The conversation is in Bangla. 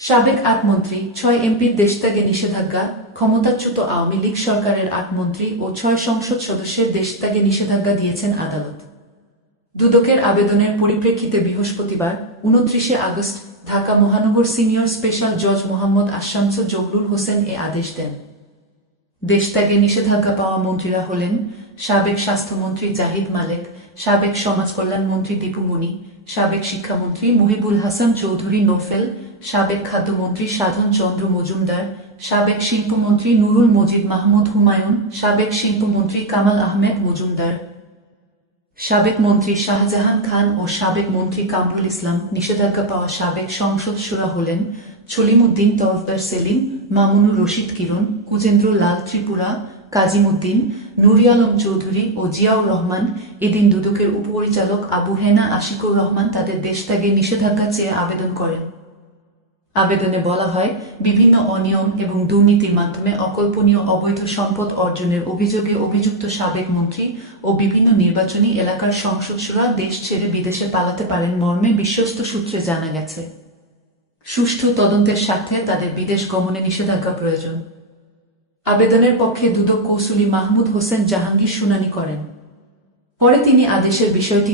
সাবেক ৮ মন্ত্রী, ৬ এমপির দেশত্যাগে নিষেধাজ্ঞা। ক্ষমতাচ্যুত আওয়ামী লীগ সরকারের ৮ মন্ত্রী ও ৬ সংসদ সদস্যের দেশত্যাগে নিষেধাজ্ঞা দিয়েছেন আদালত। দুদকের আবেদনের পরিপ্রেক্ষিতে বৃহস্পতিবার ২৯ আগস্ট ঢাকা মহানগর সিনিয়র স্পেশাল জজ মোহাম্মদ আশরামস জগলুল হোসেন এ আদেশ দেন। দেশত্যাগে নিষেধাজ্ঞা পাওয়া মন্ত্রীরা হলেন সাবেক স্বাস্থ্যমন্ত্রী জাহিদ মালেক, সাবেক সমাজকল্যাণ মন্ত্রী দীপু মনি, সাবেক শিক্ষামন্ত্রী মুহিবুল হাসান চৌধুরী নোফেল, সাবেক খাদ্যমন্ত্রী সাধন চন্দ্র মজুমদার, সাবেক শিল্পমন্ত্রী নুরুল মজিদ মাহমুদ হুমায়ুন, সাবেক শিল্পমন্ত্রী কামাল আহমেদ মজুমদার, সাবেক মন্ত্রী শাহজাহান খান ও সাবেক মন্ত্রী কামরুল ইসলাম। নিষেধাজ্ঞা পাওয়া সাবেক সংসদসদস্যরা হলেন সলিমুদ্দিন তরফদার সেলিম, মামুনুর রশিদ কিরণ, কুজেন্দ্র লাল ত্রিপুরা, কাজিমুদ্দিন, নুরি আলম চৌধুরী ও জিয়াউর রহমান। এদিন দুদকের উপপরিচালক আবু হেনা আশিকুর রহমান তাদের দেশত্যাগে নিষেধাজ্ঞা চেয়ে আবেদন করেন। আবেদনে বলা হয়, বিভিন্ন অনিয়ম এবং দুর্নীতির মাধ্যমে অকল্পনীয় অবৈধ সম্পদ অর্জনের অভিযোগে অভিযুক্ত সাবেক মন্ত্রী ও বিভিন্ন নির্বাচনী এলাকার সংসদসদস্যরা দেশ ছেড়ে বিদেশে পালাতে পারেন মর্মে বিশ্বস্ত সূত্রে জানা গেছে। সুষ্ঠু তদন্তের স্বার্থে তাদের বিদেশ গমনে নিষেধাজ্ঞা প্রয়োজন। আবেদনের পক্ষে দুদক কৌঁসুলি মাহমুদ হোসেন জাহাঙ্গীর শুনানি করেন। পরে তিনি আদেশের বিষয়টি